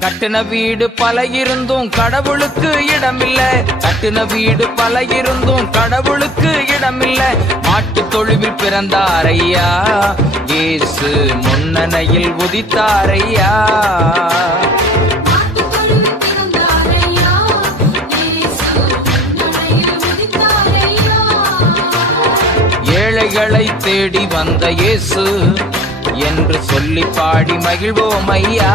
கட்டின வீடு பல இருந்தும் கடவுளுக்கு இடமில்ல. கட்டின வீடு பல இருந்தும் கடவுளுக்கு இடமில்ல. மாட்டு தொழுவில் பிறந்தாரையா? இயேசு முன்னணையில் உதித்தார் ஐயா ஏழைகளை தேடி வந்த இயேசு என்று சொல்லி பாடி மகிழ்வோம் ஐயா.